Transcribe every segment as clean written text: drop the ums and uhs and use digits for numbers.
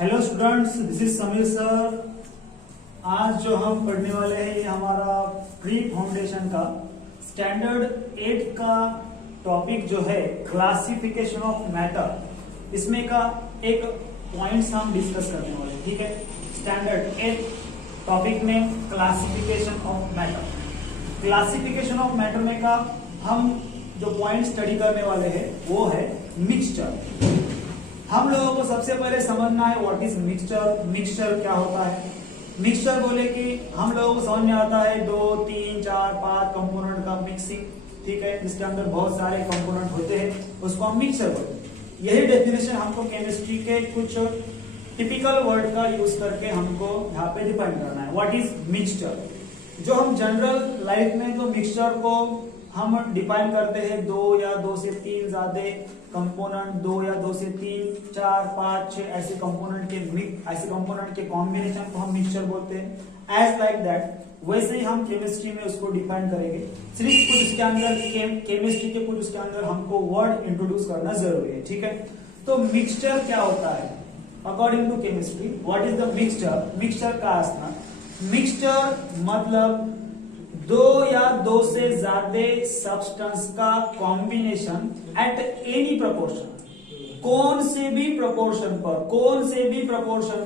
Hello students, this is Sameer sir. आज जो हम पढ़ने वाले हैं ये हमारा प्री फाउंडेशन का स्टैंडर्ड 8 का टॉपिक जो है क्लासिफिकेशन ऑफ मैटर, इसमें का एक पॉइंट्स हम डिस्कस करने वाले हैं। ठीक है, स्टैंडर्ड 8 टॉपिक में classification of matter. Classification of matter में का हम जो पॉइंट स्टडी करने वाले हैं वो है मिक्सचर। हम लोगों को सबसे पहले समझना है व्हाट इज मिक्सचर। मिक्सचर क्या होता है? मिक्सचर बोले कि हम लोगों को समझ में आता है 2, 3, 4, 5 कंपोनेंट का मिक्सिंग। ठीक है, जिसके अंदर बहुत सारे कंपोनेंट होते हैं, उसको हम मिक्सचर बोलते हैं। यही डेफिनेशन हमको केमिस्ट्री के कुछ टिपिकल वर्ड का यूज करके हमको यहाँ पे डिफाइन करना है व्हाट इज मिक्सचर। जो हम जनरल लाइफ में जो मिक्सचर को हम डिफाइन करते हैं 2 या 2 से 3 ज्यादा कंपोनेंट, 2 या 2 से 3, 4, 5, 6 ऐसे कंपोनेंट के कॉम्बिनेशन को हम मिक्सचर बोलते हैं। एज लाइक दैट वैसे ही हम केमिस्ट्री में उसको डिफाइन करेंगे। सिर्फ कुछ उसके अंदर केमिस्ट्री के कुछ उसके अंदर हमको वर्ड इंट्रोड्यूस करना जरूरी है। ठीक है, तो मिक्सचर क्या होता है according to chemistry? What is the mixture? Mixture का अर्थ, मिक्सचर मतलब 2 या 2 से ज्यादा सब्सटेंस का कॉम्बिनेशन एट एनी प्रोपोर्शन। कौन से भी प्रोपोर्शन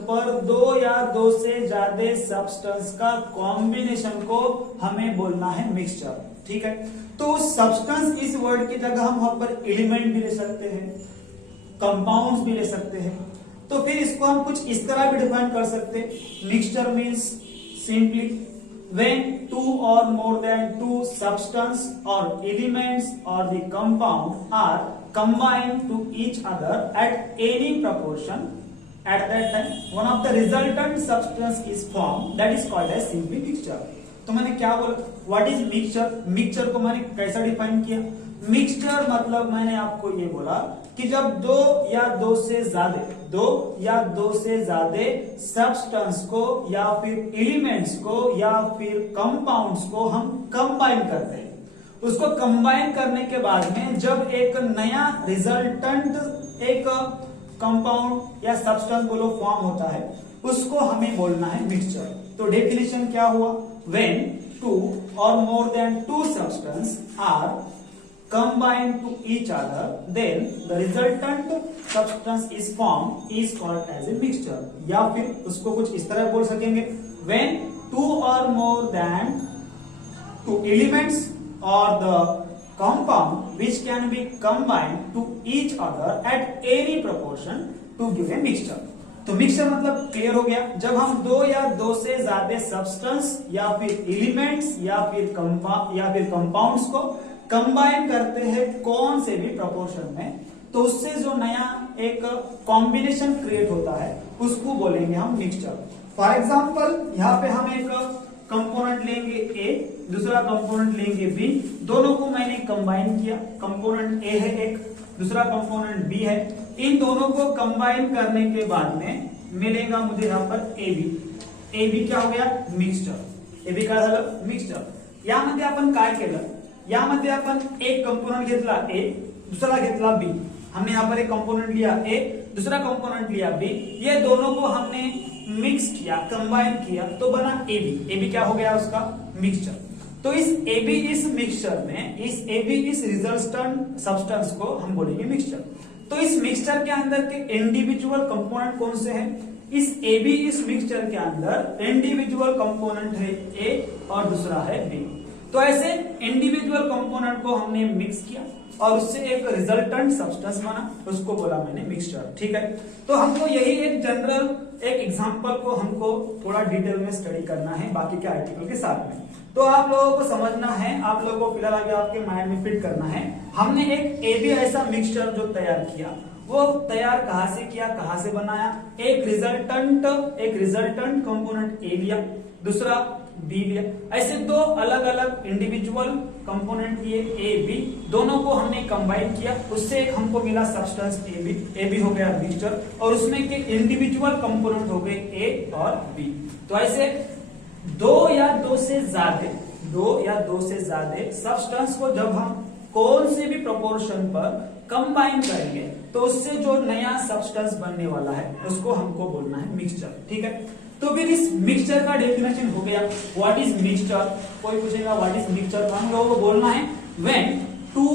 पर 2 या 2 से ज्यादा सब्सटेंस का कॉम्बिनेशन को हमें बोलना है मिक्सचर। ठीक है, तो सब्सटेंस इस वर्ड की जगह हम वहां पर एलिमेंट भी ले सकते हैं, कंपाउंड्स भी ले सकते हैं। तो फिर इसको हम कुछ इस तरह भी डिफाइन कर सकते हैं। Mixture means simply when 2 or more than 2 substance or elements or the compound are combined to each other at any proportion, at that time one of the resultant substance is formed, that is called as simply mixture। तो मैंने क्या बोला? What is mixture? Mixture को मैंने कैसा define किया? Mixture मतलब मैंने आपको ये बोला कि जब 2 या 2 से ज्यादा सब्सटेंस को या फिर एलिमेंट्स को या फिर कंपाउंड्स को हम कंबाइन करते हैं। उसको कंबाइन करने के बाद में जब एक नया रिजल्टेंट एक कंपाउंड या सब्सटेंस बोलो फॉर्म होता है, उसको हमें बोलना है मिक्सचर। तो डेफिनेशन क्या हुआ? when 2 or more than 2 substance are combined to each other, then the resultant substance is formed is called as a mixture। या फिर उसको कुछ इस तरह बोल सकेंगे when 2 or more than 2 elements or the compound which can be combined to each other at any proportion to give a mixture। तो mixture मतलब क्लियर हो गया, जब हम 2 या 2 से ज्यादा सब्सटेंस या फिर एलिमेंट्स या फिर कंपाउंड्स को कंबाइन करते हैं कौन से भी प्रोपोर्शन में, तो उससे जो नया एक कॉम्बिनेशन क्रिएट होता है उसको बोलेंगे हम मिक्सचर। फॉर एग्जांपल यहाँ पे हम एक कंपोनेंट लेंगे A, दूसरा कंपोनेंट लेंगे B, दोनों को मैंने कंबाइन किया। कंपोनेंट A है एक, दूसरा कंपोनेंट B है। इन दोनों को कंबाइन करने के बाद में मिलेगा मुझे यहाँ पर AB क्या हो गया? मिक्सचर। AB काय झालं? मिक्सचर। यामध्ये आपण काय केलं? यामध्ये आपण एक कंपोनेंट घेतला A, दूसरा घेतला B। हमने यहाँ पर एक कंपोनेंट लिया A, दूसरा कंपोनेंट लिया B, ये दोनों को हमने मिक्स किया, कंबाइन किया, तो बना AB क्या हो गया? उसका मिक्सचर। तो इस इस मिक्सचर में इस रिजल्टेंट सब्सटेंस को हम बोलेंगे मिक्सचर। तो इस मिक्सचर के अंदर के इंडिविजुअल कंपोनेंट कौन से हैं? इस मिक्सचर के अंदर इंडिविजुअल कंपोनेंट है A और दूसरा है B। तो ऐसे इंडिविजुअल कंपोनेंट को हमने मिक्स किया और उससे एक रिजल्टेंट सब्सटेंस बना, उसको बोला मैंने मिक्सचर। ठीक है, तो हमको यही एक जनरल एक एग्जांपल को हमको थोड़ा डिटेल में स्टडी करना है बाकी के आर्टिकल के साथ में। तो आप लोगों को समझना है, आप लोगों को फिलहाल आगे आपके माइंड में फिट करना है। हमने एक AB ऐसा मिक्सचर जो तैयार किया, वो तैयार कहां से किया, कहां से बनाया? एक रिजल्टेंट कंपोनेंट A लिया, दूसरा B लिया। ऐसे 2 अलग अलग इंडिविजुअल कंपोनेंट लिए A B, दोनों को हमने कंबाइन किया, उससे एक हमको मिला सब्सटेंस AB हो गया मिक्सचर, और उसमें के इंडिविजुअल कंपोनेंट हो गए A और B। तो ऐसे 2 या 2 से ज्यादा सब्सटेंस को जब हम कौन से भी प्रोपोर्शन पर कंबाइन करेंगे तो उससे जो नया सब्सटेंस बनने वाला है उसको हमको बोलना है मिक्सचर। ठीक है, तो फिर इस मिक्सचर का डेफिनेशन हो गया। What is mixture? कोई पूछेगा व्हाट इज मिक्सचर, हम लोगों को बोलना है when two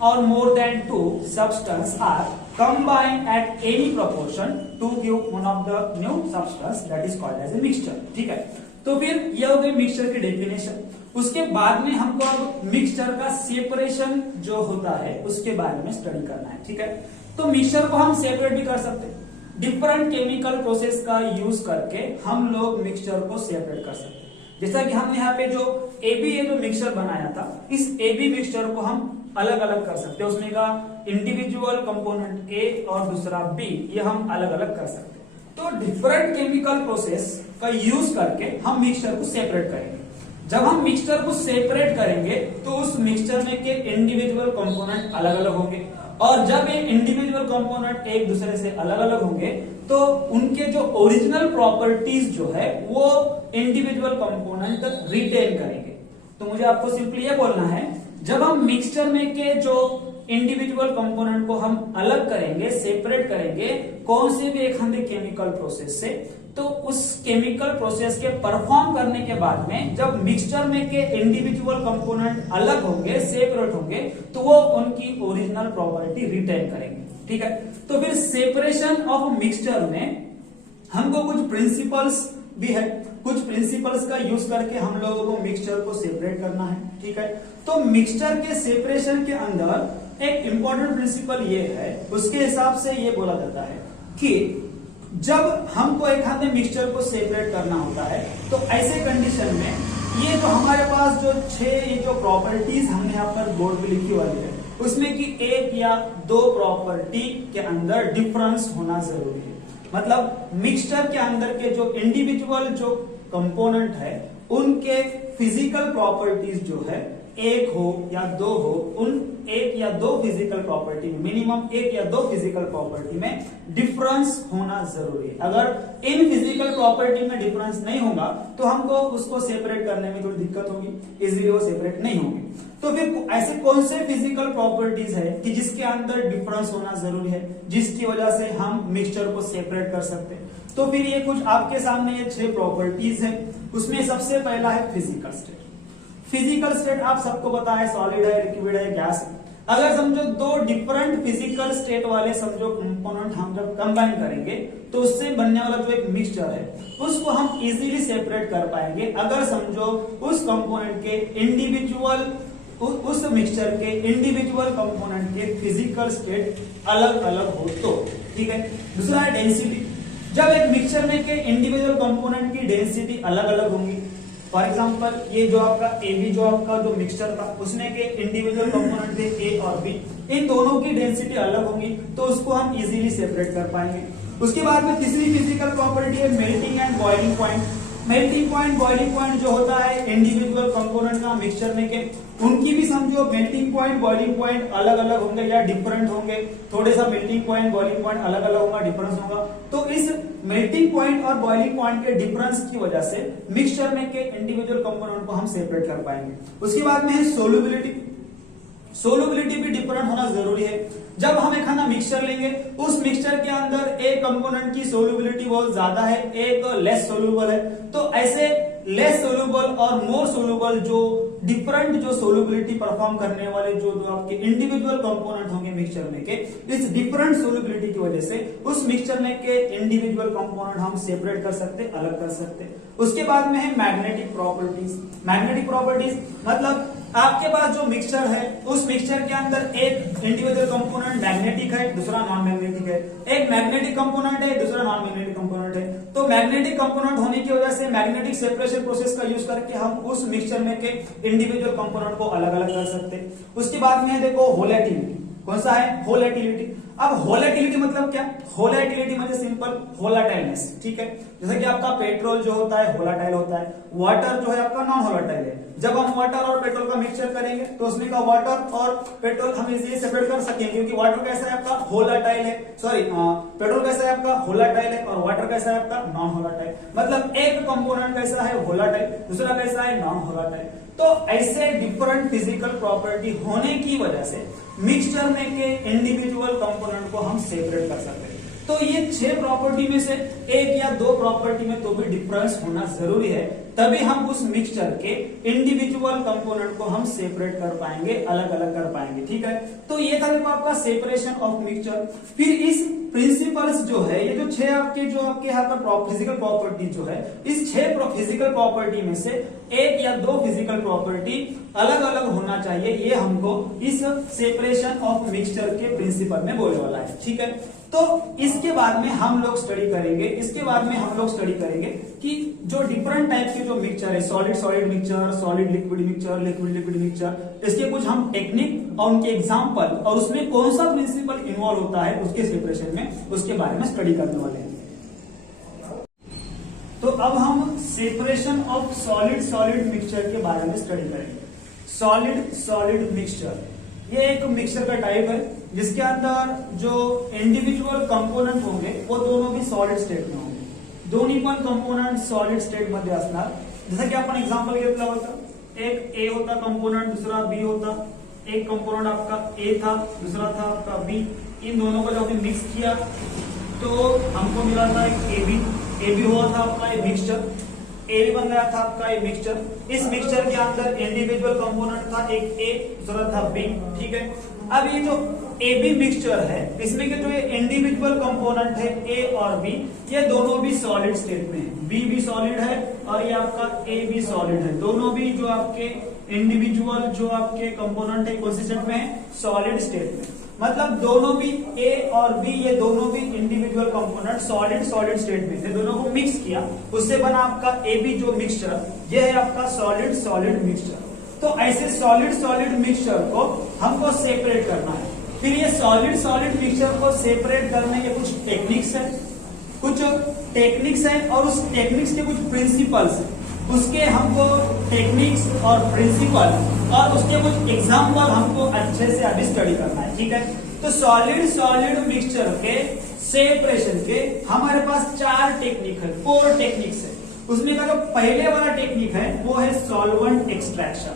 or more than two substance are combined at any proportion to give one of the new substance that is called as a mixture। ठीक है, तो फिर ये हो गई मिक्सचर की डेफिनेशन। उसके बाद में हमको अब मिक्सचर का सेपरेशन जो होता है उसके बारे में स्टडी करना है। ठीक है, तो मिक्सचर को हम सेपरेट भी कर सकते हैं, डिफरेंट केमिकल प्रोसेस का यूज करके हम लोग मिक्सचर को सेपरेट कर सकते हैं। जैसा कि हमने यहाँ पे जो एबी जो मिक्सचर बनाया था, इस एबी मिक्सचर को हम अलग अलग कर सकते हैं। उसमें का इंडिविजुअल कंपोनेंट ए और दूसरा बी, ये हम अलग अलग कर सकते हैं। तो डिफरेंट केमिकल प्रोसेस का यूज करके हम मिक्सचर को सेपरेट करेंगे। जब हम मिक्सचर को सेपरेट करेंगे तो उस मिक्सचर में के इंडिविजुअल कंपोनेंट अलग अलग होंगे, और जब ये इंडिविजुअल कंपोनेंट एक दूसरे से अलग अलग होंगे तो उनके जो ओरिजिनल प्रॉपर्टीज जो है वो इंडिविजुअल कंपोनेंट रिटेन करेंगे। तो मुझे आपको सिंपली ये बोलना है, जब हम मिक्सचर में के जो इंडिविजुअल कंपोनेंट को हम अलग करेंगे, सेपरेट करेंगे कौन से भी एक केमिकल प्रोसेस से, तो उस केमिकल प्रोसेस के परफॉर्म करने के बाद में जब मिक्सचर में के इंडिविजुअल कंपोनेंट अलग होंगे, सेपरेट होंगे, तो वो उनकी ओरिजिनल प्रॉपर्टी रिटेन करेंगे। ठीक है, तो फिर सेपरेशन ऑफ मिक्सचर में हमको कुछ प्रिंसिपल्स भी है, कुछ प्रिंसिपल्स का यूज करके हम लोगों को मिक्सचर को सेपरेट करना है। ठीक है, तो मिक्सचर के सेपरेशन के अंदर एक इंपॉर्टेंट प्रिंसिपल ये है, उसके हिसाब से ये बोला जाता है कि जब हमको एक हाथ में मिक्सचर को सेपरेट करना होता है तो ऐसे कंडीशन में ये जो हमारे पास जो 6 ये जो प्रॉपर्टीज हमने यहाँ पर बोर्ड पे लिखी वाली है, उसमें कि एक या दो प्रॉपर्टी के अंदर डिफरेंस होना जरूरी है। मतलब मिक्सचर के अंदर के जो इंडिविजुअल जो कंपोनेंट है उनके फिजिकल प्रॉपर्टीज जो है एक हो या दो हो, उन एक या दो फिजिकल प्रॉपर्टी में, मिनिमम एक या दो फिजिकल प्रॉपर्टी में डिफरेंस होना जरूरी है। अगर इन फिजिकल प्रॉपर्टी में डिफरेंस नहीं होगा तो हमको उसको सेपरेट करने में थोड़ी दिक्कत होगी, इजीली वो सेपरेट नहीं होंगे। तो फिर ऐसे कौन से फिजिकल प्रॉपर्टीज है कि जिसके अंदर डिफरेंस होना जरूरी है, जिसकी वजह से हम मिक्सचर को सेपरेट कर सकते हैं? तो फिर ये कुछ आपके सामने ये 6 प्रॉपर्टीज है। उसमें सबसे पहला है फिजिकल स्टेट। फिजिकल स्टेट आप सबको पता है, सॉलिड है, लिक्विड है, गैस है। अगर समझो दो डिफरेंट फिजिकल स्टेट वाले समझो कंपोनेंट हम जब कंबाइन करेंगे तो उससे बनने वाला जो एक मिक्सचर है उसको हम इजीली सेपरेट कर पाएंगे अगर समझो उस कंपोनेंट के इंडिविजुअल, उस मिक्सचर के इंडिविजुअल कंपोनेंट के फिजिकल स्टेट अलग अलग हो तो। ठीक है, दूसरा है डेंसिटी। जब एक मिक्सचर में के इंडिविजुअल कंपोनेंट की डेंसिटी अलग अलग होंगी, फॉर एग्जांपल ये जो आपका एबी जो आपका जो मिक्सचर था उसमें के इंडिविजुअल कंपोनेंट थे ए और बी, इन दोनों की डेंसिटी अलग होगी तो उसको हम इजीली सेपरेट कर पाएंगे। उसके बाद में तीसरी फिजिकल प्रॉपर्टी है melting and boiling point. Melting point, boiling point जो होता है इंडिविजुअल कंपोनेंट का मिक्सचर में के, उनकी भी समझो मेल्टिंग पॉइंट, बॉइलिंग पॉइंट अलग अलग होंगे या डिफरेंट होंगे। थोड़े सा मेल्टिंग पॉइंट, बॉइलिंग पॉइंट अलग अलग होगा, डिफरेंस होगा। तो इस मेल्टिंग पॉइंट और बॉइलिंग पॉइंट के डिफरेंस की वजह से मिक्सचर में के इंडिविजुअल कंपोनेंट को हम सेपरेट कर पाएंगे। उसके बाद में है सोल्युबिलिटी। सोल्युबिलिटी भी डिफरेंट होना जरूरी है। जब हम एक खाना मिक्सचर लेंगे उस मिक्सचर के अंदर एक कंपोनेंट की सोल्युबिलिटी बहुत ज्यादा है, एक लेस सोल्यूबल है, तो ऐसे लेस सोल्यूबल और मोर सोल्यूबल जो डिफरेंट जो सोल्युबिलिटी परफॉर्म करने वाले जो आपके इंडिविजुअल कंपोनेंट होंगे मिक्सचर में के, इस डिफरेंट सोल्युबिलिटी की वजह से उस मिक्सचर में के इंडिविजुअल कंपोनेंट हम सेपरेट कर सकते, अलग कर सकते। उसके बाद में है मैग्नेटिक प्रॉपर्टीज। मैग्नेटिक प्रॉपर्टीज मतलब आपके पास जो मिक्सचर है उस मिक्सचर के अंदर एक इंडिविजुअल कंपोनेंट मैग्नेटिक है, दूसरा नॉन मैग्नेटिक है। एक मैग्नेटिक कंपोनेंट है, दूसरा नॉन मैग्नेटिक कंपोनेंट है। तो मैग्नेटिक कंपोनेंट होने की वजह से मैग्नेटिक सेपरेशन प्रोसेस का यूज करके हम उस मिक्सचर में के इंडिविजुअल कंपोनेंट को अलग अलग कर सकते हैं। उसके बाद में देखो वोलेटिलिटी। कौन सा है? होलेटिलिटी। अब होलेटिलिटी मतलब क्या? होलेटिलिटी मतलब सिंपल होलाटाइलनेस, ठीक है। जैसे कि आपका पेट्रोल जो होता है होलाटाइल होता है, वाटर जो है आपका नॉन होलाटाइल है। जब हम वाटर और पेट्रोल का मिक्सचर करेंगे तो उसमें का वाटर और पेट्रोल हम इजीली सेपरेट कर सकेंगे, क्योंकि वाटर कैसा है आपका? होलाटाइल है, सॉरी पेट्रोल कैसा है आपका? होलाटाइल है, और वाटर कैसा है आपका? Non volatile. मतलब एक कंपोनेंट कैसा है? होलाटाइल, दूसरा कैसा है? Non volatile. तो ऐसे डिफरेंट फिजिकल प्रॉपर्टी होने की वजह से मिक्सचर में के इंडिविजुअल कंपोनेंट को हम सेपरेट कर सकते हैं। तो ये 6 प्रॉपर्टी में से एक या 2 प्रॉपर्टी में तो भी डिफरेंस होना जरूरी है, तभी हम उस मिक्सचर के इंडिविजुअल कंपोनेंट को हम सेपरेट कर पाएंगे, अलग अलग कर पाएंगे, ठीक है। तो ये था देखो आपका सेपरेशन ऑफ मिक्सचर। फिर इस प्रिंसिपल्स जो है, ये जो 6 आपके यहाँ पर फिजिकल प्रॉपर्टी जो है, इस 6 फिजिकल प्रॉपर्टी में से एक या 2 फिजिकल प्रॉपर्टी अलग अलग होना चाहिए, ये हमको इस सेपरेशन ऑफ मिक्सचर के प्रिंसिपल में बोलने वाला है, ठीक है। तो इसके बाद में हम लोग स्टडी करेंगे कि जो डिफरेंट टाइप के जो मिक्सचर है, solid solid mixture, solid liquid mixture, liquid liquid mixture, इसके कुछ हम टेक्निक और उनके एग्जांपल और उसमें कौन सा प्रिंसिपल इन्वॉल्व होता है उसके सेपरेशन में, उसके बारे में स्टडी करने वाले हैं। तो अब हम separation of solid solid mixture के बारे में स्टडी करेंगे। सॉलिड सॉलिड मिक्सचर ये एक मिक्सचर का टाइप है जिसके अंदर जो इंडिविजुअल कंपोनेंट होंगे वो दोनों भी सॉलिड स्टेट में होंगे, दोन्ही पण कंपोनेंट सॉलिड स्टेट मध्ये असणार। जसं की आपण एग्जांपल घेतला होता, एक ए होता कंपोनेंट, दूसरा बी होता। एक कंपोनेंट आपका ए था, दूसरा था आपका बी। इन दोनों को जब हमने मिक्स किया तो हमको मिला था एक ए बी हुआ था आपका ये मिक्सचर, ए बन गया था आपका ये मिक्सचर। इस मिक्सचर के अंदर इंडिविजुअल कंपोनेंट था, एक ए, दूसरा था बी, ठीक है। अब ये जो ए बी मिक्सचर है, इसमें के जो ये इंडिविजुअल कंपोनेंट है ए और बी, ये दोनों भी सॉलिड स्टेट में है। बी भी सॉलिड है और ये आपका ए भी सॉलिड है। दोनों भी जो आपके इंडिविजुअल जो आपके कंपोनेंट है कौन से स्टेट में है? सॉलिड स्टेट में। मतलब दोनों भी ए और बी, ये दोनों भी इंडिविजुअल कंपोनेंट सॉलिड स्टेट में थे, दोनों को मिक्स किया, उससे बना आपका ए बी जो मिक्सचर, ये है आपका सॉलिड सॉलिड मिक्सचर। तो ऐसे सॉलिड मिक्सचर को हमको सेपरेट करना है। फिर ये सॉलिड मिक्सचर को सेपरेट करने के कुछ टेक्निक्स हैं और उस टेक्निक्स के कुछ प्रिंसिपल्स हैं। उसके हमको टेक्निक्स और प्रिंसिपल और उसके कुछ एग्जाम्पल हमको अच्छे से अभी स्टडी करना है, ठीक है। तो सॉलिड मिक्सचर के सेपरेशन के हमारे पास 4 टेक्निक है, 4 टेक्निक्स है। उसमें का जो पहले वाला टेक्निक है वो है सॉल्वेंट एक्सट्रैक्शन।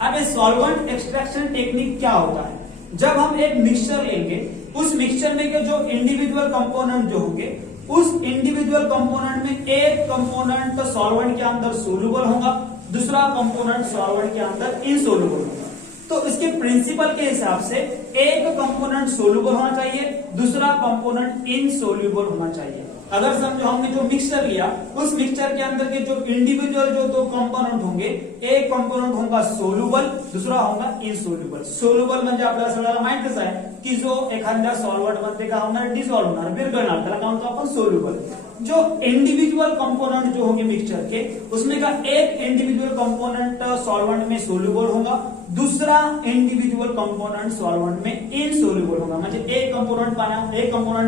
अब ये सॉल्वेंट एक्सट्रैक्शन टेक्निक क्या होता है? जब हम एक मिक्सचर लेंगे, उस मिक्सचर में के जो इंडिविजुअल कंपोनेंट जो होंगे, उस इंडिविजुअल कंपोनेंट में एक कंपोनेंट सॉल्वेंट के अंदर सोल्यूबल होगा, दूसरा कंपोनेंट सॉल्वेंट के अंदर इनसोल्यूबल होगा। तो इसके प्रिंसिपल के हिसाब से एक कंपोनेंट सोल्यूबल होना चाहिए, दूसरा कंपोनेंट इनसोल्यूबल होना चाहिए। अगर समझो हमने जो मिक्सचर लिया, उस मिक्सचर के अंदर के जो इंडिविजुअल जो 2 कंपोनेंट होंगे, एक कंपोनेंट होगा सोल्यूबल, दूसरा होगा इनसोल्यूबल। सोल्यूबल म्हणजे आपल्याला सगळ्याला माहितच आहे की जो एखाद्या सॉल्व्हंट मध्ये काय होणार? डिसॉल्व होणार, विरघळणार, त्याला काय म्हणतो आपण? सोल्यूबल। जो इंडिविजुअल कंपोनेंट जो होंगे मिक्सचर के, उसमें का एक इंडिविजुअल कंपोनेंट सॉल्वेंट में सोल्यूबल होगा, दूसरा इंडिविजुअल कंपोनेंट सॉल्वेंट में इनसोल्यूबल होगा। म्हणजे एक कंपोनेंट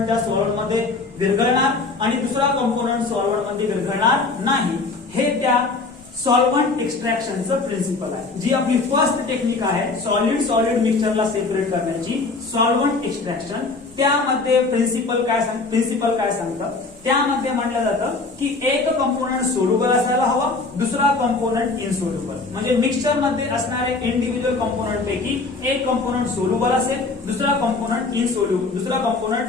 त्या सॉल्वेंट मध्ये विरघळणार आणि दुसरा कंपोनेंट सॉल्वेंट मध्ये विरघळणार नाही। हे त्या सॉल्वेंट एक्सट्रॅक्शनचं प्रिन्सिपल आहे। जी आपली फर्स्ट टेक्निक आहे सॉलिड मिक्सचरला सेपरेट करण्याची, सॉल्वेंट एक्सट्रॅक्शन। त्यामध्ये प्रिन्सिपल काय सांगतं? त्यामध्ये म्हटलं जातं की एक कंपोनेंट सोल्युबल असायला हवा, दुसरा कंपोनेंट इनसोल्युबल। म्हणजे मिक्सचर मध्ये असणारे इंडिव्हिज्युअल कंपोनेंट पैकी एक कंपोनेंट सोल्युबल असेल, दुसरा कंपोनेंट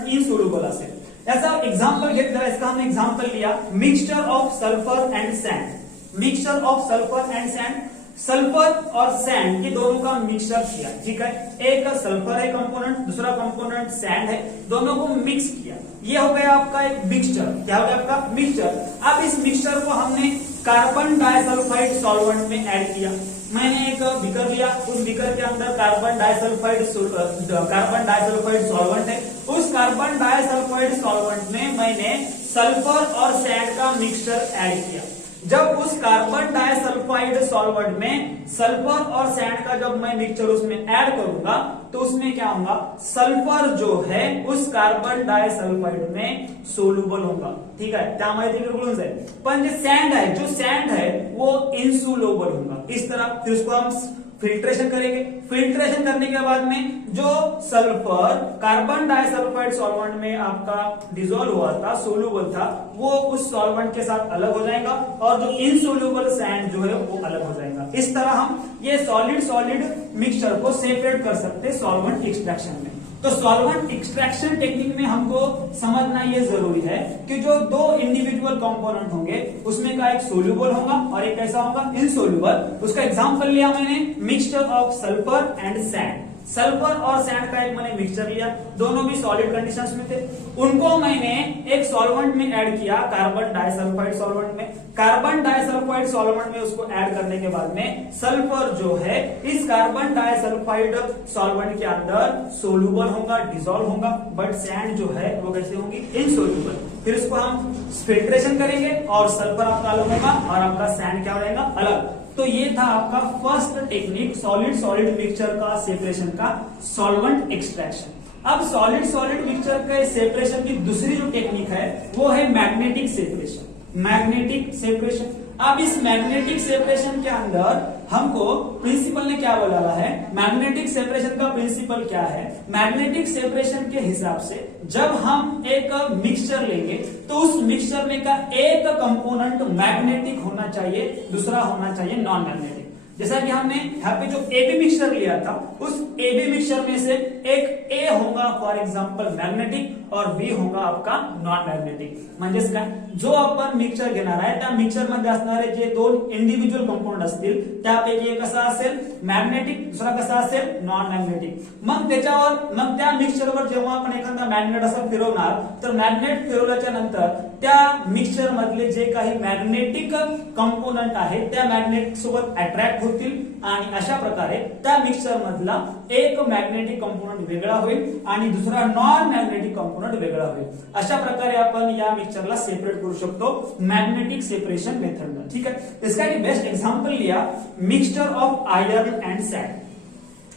इनसोल्युबल असेल। याचा एग्जांपल घेतला, इसका हमने एग्जांपल लिया mixture of sulphur and sand. Mixture of sulphur and sand, sulphur और सैंड, ये दोनों का मिक्सचर किया, ठीक है। एक सल्फर है कंपोनेंट, दूसरा कंपोनेंट सैंड है, दोनों को मिक्स किया, ये हो गया आपका एक मिक्सचर। क्या हो गया आपका? मिक्सचर। अब इस मिक्सचर को हमने कार्बन डाइसल्फाइड सॉल्वेंट में ऐड किया। मैंने एक बीकर लिया, उस बीकर के अंदर कार्बन डाइसल्फाइड सॉल्वेंट है, उस कार्बन डाइसल्फाइड सॉल्वेंट में मैंने सल्फर और सैंड का मिक्सचर ऐड किया। जब उस कार्बन डाइसल्फाइड सॉल्वेंट में सल्फर और सैंड का जब मैं मिक्सचर उसमें ऐड करूंगा तो उसमें क्या होगा, सल्फर जो है उस कार्बन डाइसल्फाइड में सोल्यूबल होगा, ठीक है, त्यामध्ये बिल्कुल है। पण जे सैंड है, जो सैंड है वो इनसोल्युबल होगा। इस तरह फिर उसको हम फिल्ट्रेशन करेंगे। फिल्ट्रेशन करने के बाद में जो सल्फर कार्बन डाइसल्फाइड सॉल्वेंट में आपका डिसॉल्व हुआ था, सोल्यूबल था, वो उस सॉल्वेंट के साथ अलग हो जाएगा और जो इनसोल्यूबल सैंड जो है वो अलग हो जाएगा। इस तरह हम ये सॉलिड सॉलिड मिक्सचर को सेपरेट कर सकते हैं सॉल्वेंट एक्सट्रैक्शन में। तो सॉल्वेंट एक्सट्रैक्शन टेक्निक में हमको समझना ये जरूरी है कि जो दो इंडिविजुअल कंपोनेंट होंगे उसमें का एक सोल्यूबल होगा और एक कैसा होगा, इनसोल्यूबल। उसका एग्जांपल लिया मैंने mixture of sulphur and sand. Sulphur और सैंड का एक मैंने मिक्सचर लिया, दोनों भी सॉलिड कंडीशंस में थे, उनको मैंने एक सॉल्वेंट में ऐड किया, कार्बन डाइसल्फाइड सॉल्वेंट में। कार्बन डाइसल्फाइड सॉल्वेंट में उसको ऐड करने के बाद में सल्फर जो है इस कार्बन डाइसल्फाइड सॉल्वेंट के अंदर सोल्यूबल होगा, डिसॉल्व होगा, बट सैंड जो है वो कैसे होगी, इनसोल्यूबल। फिर इसको हम फिल्ट्रेशन करेंगे और सल्फर आपका अलग होगा और आपका सैंड क्या हो जाएगा, अलग। तो ये था आपका first technique solid solid mixture का सेपरेशन का, सॉल्वेंट एक्सट्रैक्शन। अब सॉलिड सॉलिड मिक्सचर के सेपरेशन की दूसरी जो टेक्निक है वो है मैग्नेटिक सेपरेशन। मैग्नेटिक सेपरेशन, अब इस मैग्नेटिक सेपरेशन के अंदर हमको प्रिंसिपल ने क्या बोला है, मैग्नेटिक सेपरेशन का प्रिंसिपल क्या है, मैग्नेटिक सेपरेशन के हिसाब से जब हम एक मिक्सचर लेंगे तो उस मिक्सचर में का एक कंपोनेंट मैग्नेटिक होना चाहिए, दूसरा होना चाहिए नॉन मैग्नेटिक। जैसा कि हमने यहाँ पे जो एबी मिक्सचर लिया था उस एबी मिक्सचर में से एक ए होगा फॉर एग्जांपल मैग्नेटिक और बी होगा आपका नॉन मैग्नेटिक। म्हणजेच काय, जो आपण मिक्सचर घेणार आहे त्या मिक्सचर मध्ये असणारे जे दोन इंडिव्हिज्युअल कंपोनेंट असतील त्यापैकी एक कसा असेल मैग्नेटिक, दुसरा कसा असेल नॉन मैग्नेटिक। मग त्याच्यावर मग त्या मिक्सचरवर जेव्हा आपण एखादा मॅग्नेट असं फिरवणार तर मॅग्नेट फिरवल्याच्या नंतर त्या मिक्सचर मधले जे काही मॅग्नेटिक कंपोनेंट आहेत त्या मॅग्नेट सोबत अट्रॅक्ट होतील आणि अशा प्रकारे त्या मिक्सचर मधला एक मॅग्नेटिक कंपोनेंट वेगळा होईल आणि दुसरा नॉन मॅग्नेटिक कंपोनेंट वेगळा होईल। अशा प्रकारे आपण या मिक्सचरला सेपरेट करू शकतो मैग्नेटिक सेपरेशन मेथड में, ठीक है। इसका एक बेस्ट एग्जांपल लिया mixture of iron and sand.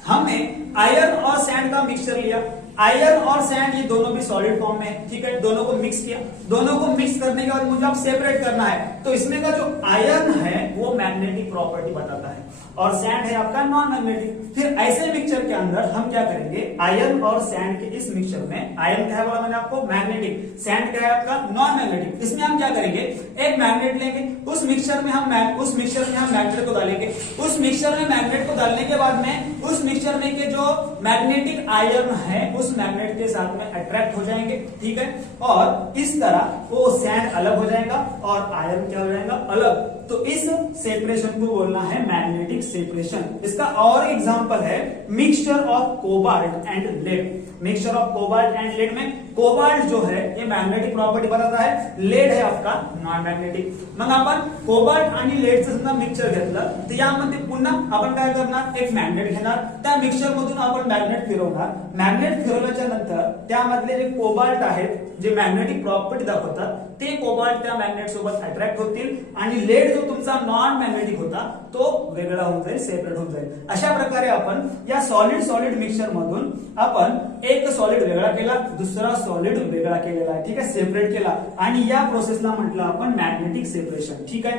हमने आयरन और सैंड का मिक्सचर लिया, आयरन और सैंड ये दोनों भी सॉलिड फॉर्म में है, ठीक है, दोनों को मिक्स किया। दोनों को मिक्स करने के बाद मुझे अब सेपरेट करना है तो इसमें का जो आयरन है वो मैग्नेटिक प्रॉपर्टी बताता है और सैंड है आपका नॉन मैग्नेटिक। फिर ऐसे मिक्सचर के अंदर हम क्या करेंगे, आयरन और सैंड के इस मिक्सचर में आयरन क्या है बोला मैंने आपको, मैग्नेटिक, सैंड क्या है आपका नॉन मैग्नेटिक। इसमें हम क्या करेंगे, एक मैग्नेट लेंगे, उस मिक्सचर में हम मैग्नेट को डालेंगे, उस मिक्सचर में मैग्नेट को डालने के बाद में उस मिक्सचर में के जो मैग्नेटिक आयरन है उस मैग्नेट के साथ में अट्रैक्ट हो जाएंगे, ठीक है, और इस तरह वो सैंड अलग हो जाएगा और आयरन क्या हो जाएगा, अलग। तो इस सेपरेशन को बोलना है मैग्नेटिक सेपरेशन। इसका और एग्जांपल है mixture of cobalt and lead. Mixture of cobalt and lead में कोबाल्ट जो है ये मैग्नेटिक प्रॉपर्टी बताता है, लेड है आपका नॉन मैग्नेटिक। मग आपण कोबाल्ट आणि लेडचं सुद्धा मिक्सचर घेतलं तर यामध्ये पुन्हा आपण काय करणार, एक मॅग्नेट घेणार, त्या मिक्सचर मधून आपण मॅग्नेट फिरवणार, मॅग्नेट फिरवल्याच्या नंतर त्यामधले जे कोबाल्ट आहेत जे मॅग्नेटिक प्रॉपर्टी दाखवतात ते कोबाल्ट त्या मॅग्नेट सोबत अट्रॅक्ट होतील आणि लेड जो तुमचा नॉन मॅग्नेटिक होता तो वेगळा होऊन जाईल, सेपरेट होऊन जाईल। अशा प्रकारे आपण या सॉलिड सॉलिड मिक्सचर मधून आपण एक सॉलिड वेगळा केला, दुसरा सॉलिड वेगळा केलेला आहे, ठीक है, सेपरेट केला आणि या प्रोसेसला म्हटलं आपण मैग्नेटिक सेपरेशन, ठीक है।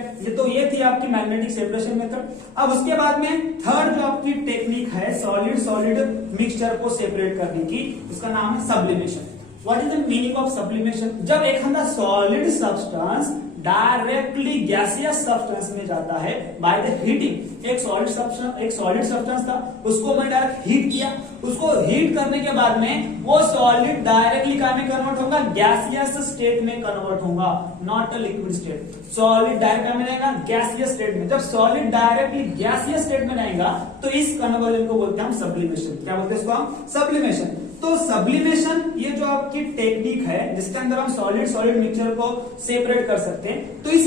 ये थी आपकी मैग्नेटिक सेपरेशन मेथड। अब उसके बाद में थर्ड जो आपकी टेक्निक है सॉलिड सॉलिड मिक्सचर को सेपरेट करने की, उसका नाम है sublimation. What is the meaning of sublimation, जब एक solid substance directly gaseous substance में जाता है बाय द हीटिंग। एक सॉलिड सब्सटेंस था, उसको मैंने डायरेक्ट हीट किया, उसको हीट करने के बाद में वो सॉलिड डायरेक्टली क्या में कन्वर्ट होगा, गैसियस स्टेट में कन्वर्ट होगा, not a liquid state. Solid direct में जाएगा गैसियस स्टेट में। जब सॉलिड डायरेक्टली गैसियस स्टेट में जाएगा तो इस कन्वर्जन को बोलते हैं हम सब्लिमेशन। क्या बोलते हैं इसको हम, सब्लिमेशन। तो सब्लिमेशन ये जो आपकी टेक्निक है जिसके अंदर हम सॉलिड सॉलिड मिक्सचर को सेपरेट कर सकते हैं, तो इस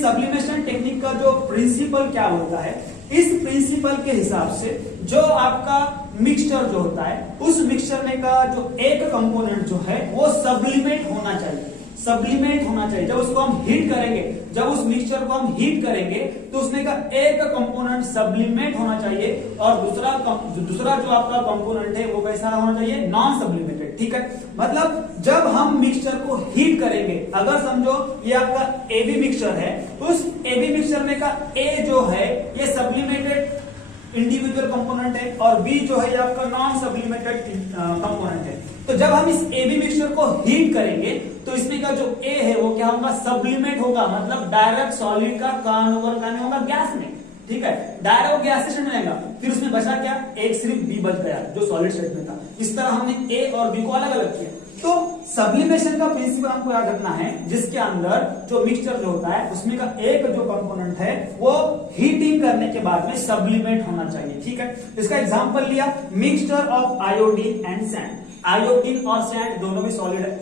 सब्लिमेशन टेक्निक का जो प्रिंसिपल क्या होता है, इस प्रिंसिपल के हिसाब से जो आपका मिक्सचर जो होता है उस मिक्सचर में का जो एक कंपोनेंट जो है वो सब्लिमेट होना चाहिए। सब्लिमेट होना चाहिए। जब उसको हम हीट करेंगे, जब उस मिक्सचर को हम हीट करेंगे तो उसमें का एक कंपोनेंट सब्लिमेट होना चाहिए और दूसरा जो आपका कंपोनेंट है वो कैसा होना चाहिए, नॉन सब्लिमेटेड। ठीक है, मतलब जब हम मिक्सचर को हीट करेंगे, अगर समझो ये आपका एबी मिक्सचर है, उस एबी मिक्सचर में का ए जो है ये सब्लिमेटेड इंडिविजुअल कंपोनेंट है और बी जो है ये आपका नॉन सब्लिमेटेड कंपोनेंट है। तो जब हम इस एबी मिक्सचर को हीट करेंगे तो इसमें का जो ए है वो क्या होगा, सब्लिमेट होगा, मतलब डायरेक्ट सॉलिड का कन्वर्ट करने होगा गैस में। ठीक है, डायरेक्ट वो गैस स्टेट में जाएगा, फिर उसमें बचा क्या, एक सिर्फ बी बच गया जो सॉलिड स्टेट में था। इस तरह हमने ए और बी को अलग अलग किया। तो सब्लिमेशन का प्रिंसिपल हमको याद रखना है, जिसके अंदर जो मिक्सचर जो होता है उसमें का एक जो कंपोनेंट है वो हीटिंग करने के बाद में सब्लिमेट होना चाहिए। ठीक है, इसका एग्जांपल लिया mixture of iodine and sand. Iodine और सैंड दोनों भी सॉलिड है,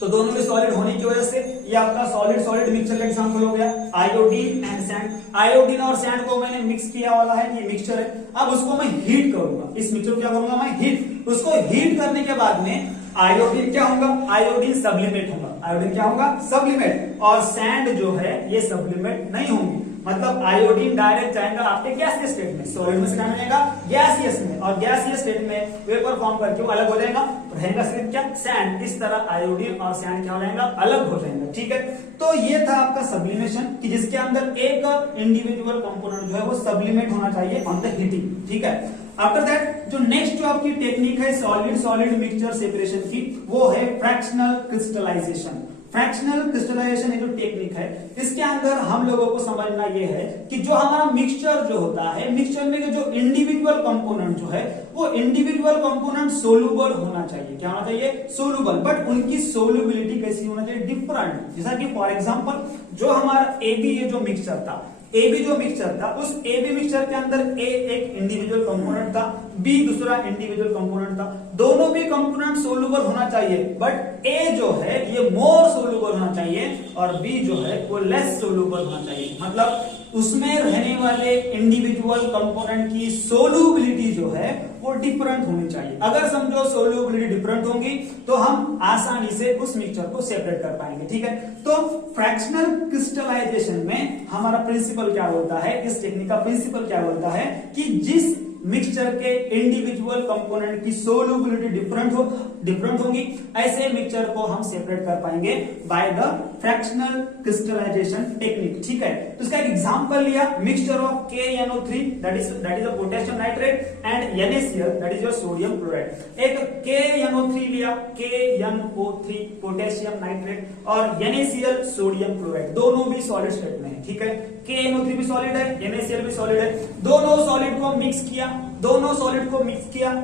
तो दोनों भी सॉलिड होने की वजह से ये आपका सॉलिड सॉलिड मिक्सचर का एग्जांपल हो गया आयोडीन एंड सैंड। आयोडीन और सैंड को मैंने मिक्स किया वाला है, ये मिक्सचर है। अब उसको मैं हीट करूंगा, इस मिक्सचर को क्या करूंगा मैं, हीट। उसको हीट करने के बाद में आयोडीन क्या होगा, आयोडीन सब्लिमेट होगा। आयोडीन क्या होगा, सब्लिमेट। और सैंड जो है ये सब्लिमेट नहीं होंगी, मतलब आयोडीन डायरेक्ट जाएगा आपके गैसीय स्टेट में, सॉलिड में से कहां जाएगा, गैसियस में, और गैसीय स्टेट में वेपर फॉर्म करके वो अलग हो जाएगा, रहेगा सिर्फ क्या, सैंड। इस तरह आयोडीन और सैंड क्या हो जाएगा, अलग हो जाएगा। ठीक है, तो ये था आपका सब्लिमेशन कि जिसके अंदर एक इंडिविजुअल कंपोनेंट जो है वो सब्लिमेट होना चाहिए ऑन द हीटिंग। ठीक है, आफ्टर दैट जो नेक्स्ट जो आपकी टेक्निक है सॉलिड सॉलिड मिक्सचर सेपरेशन की, वो है फ्रैक्शनल क्रिस्टलाइजेशन। फ्रैक्शनल क्रिस्टलाइजेशन ये जो टेक्निक है, इसके अंदर हम लोगों को समझना ये है कि जो हमारा मिक्सचर जो होता है, मिक्सचर में जो इंडिविजुअल कंपोनेंट जो है वो इंडिविजुअल कंपोनेंट सोलुबल होना चाहिए। क्या होना चाहिए, सोलुबल। बट उनकी सोलुबिलिटी कैसी होना चाहिए, डिफरेंट। जैसा कि फॉर एग्जांपल जो हमारा एबी ये जो मिक्सचर था, एबी जो मिक्सचर था, उस एबी मिक्सचर के अंदर ए एक इंडिविजुअल कंपोनेंट था, बी दूसरा इंडिविजुअल कंपोनेंट था। दोनों भी कंपोनेंट सोलुबल होना चाहिए, बट ए जो है ये मोर सोलुबल होना चाहिए और बी जो है वो लेस सोलुबल होना चाहिए। मतलब उसमें रहने वाले इंडिविजुअल कंपोनेंट की सोलुबिलिटी जो है वो डिफरेंट होनी चाहिए। अगर समझो सोलुबिलिटी डिफरेंट होगी तो हम आसानी से उस मिक्सचर को सेपरेट कर पाएंगे। ठीक है, तो फ्रैक्शनल क्रिस्टलाइजेशन में हमारा प्रिंसिपल क्या बोलता है, इस टेक्निक का प्रिंसिपल क्या बोलता है कि जिस मिक्सचर के इंडिविजुअल कंपोनेंट की सोलुबिलिटी डिफरेंट होगी, ऐसे मिक्सचर को हम सेपरेट कर पाएंगे by the fractional crystallization technique. ठीक है, तो इसका एक एग्जांपल लिया mixture of KNO3 that is a potassium nitrate and NaCl that is your sodium chloride. एक KNO3 लिया, KNO3 पोटेशियम नाइट्रेट और NaCl सोडियम क्लोराइड, दोनों भी सॉलिड स्टेट में है। ठीक है, KNO3 भी सॉलिड है, NaCl भी सॉलिड है। दोनों सॉलिड को मिक्स किया,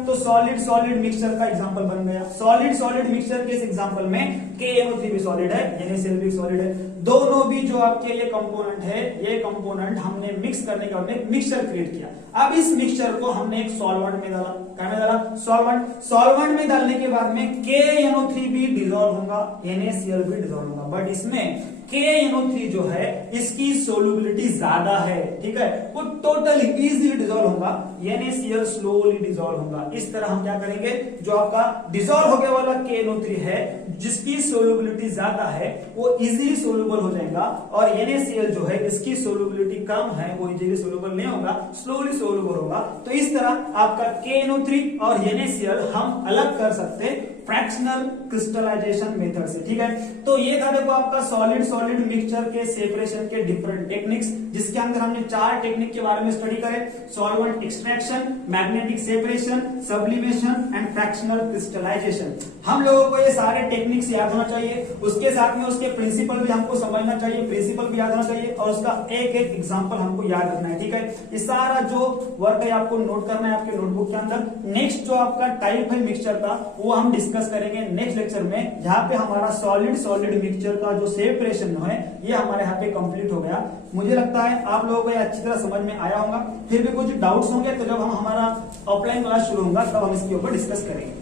तो सॉलिड सॉलिड मिक्सचर का एग्जांपल बन गया। सॉलिड सॉलिड मिक्सचर के इस एग्जांपल में KNO3 भी सॉलिड है, NaCl भी सॉलिड है। दोनों भी जो आपके ये कंपोनेंट है, ये कंपोनेंट हमने मिक्स करने के बाद में मिक्सचर क्रिएट किया। अब इस मिक्सचर को हमने एक सॉल्वेंट में डाला, क्या में डाला, सॉल्वेंट में डालने के बाद में KNO3 भी डिसॉल्व होगा, NaCl भी डिसॉल्व होगा, बट इसमें KNO3 जो है इसकी सोलुबिलिटी ज्यादा है। ठीक है, वो टोटली इजीली डिसॉल्व होगा, NaCl स्लोली डिसॉल्व होगा। इस तरह हम क्या करेंगे, जो आपका डिसॉल्व होने वाला KNO3 है जिसकी सोलुबिलिटी ज्यादा है वो इजीली सोलुबल हो जाएगा, और NaCl जो है इसकी सोलुबिलिटी कम है, वो इजीली सोलुबल नहीं होगा, स्लोली सोलुबल होगा। तो इस तरह आपका KNO3 और NaCl हम अलग कर सकते हैं फ्रैक्शनल क्रिस्टलाइजेशन मेथड से। ठीक है, तो ये था देखो आपका सॉलिड सॉलिड मिक्सचर के सेपरेशन के डिफरेंट टेक्निक्स, जिसके अंदर हमने 4 टेक्निक के बारे में स्टडी करे, solvent extraction, magnetic separation, sublimation and fractional crystallization. हम लोगों को ये सारे टेक्निक्स याद होना चाहिए, उसके साथ में उसके प्रिंसिपल भी हमको समझना चाहिए, प्रिंसिपल भी याद होना चाहिए, और उसका एक एक एग्जांपल हमको याद रखना है। ठीक है, ये सारा जो वर्क है आपको नोट करना है आपके नोटबुक के अंदर। नेक्स्ट जो आपका टाइप है मिक्सचर का वो हम डिस्कस करेंगे नेक्स्ट लेक्चर में। यहाँ पे हमारा सॉलिड सॉलिड मिक्सचर का जो सेपरेशन है ये हमारे यहाँ पे कंप्लीट हो गया। मुझे लगता है आप लोगों को ये अच्छी तरह समझ में आया होगा। फिर भी कुछ डाउट्स होंगे तो जब हम हमारा ऑफलाइन क्लास शुरू होगा तब हम इसके ऊपर डिस्कस करेंगे।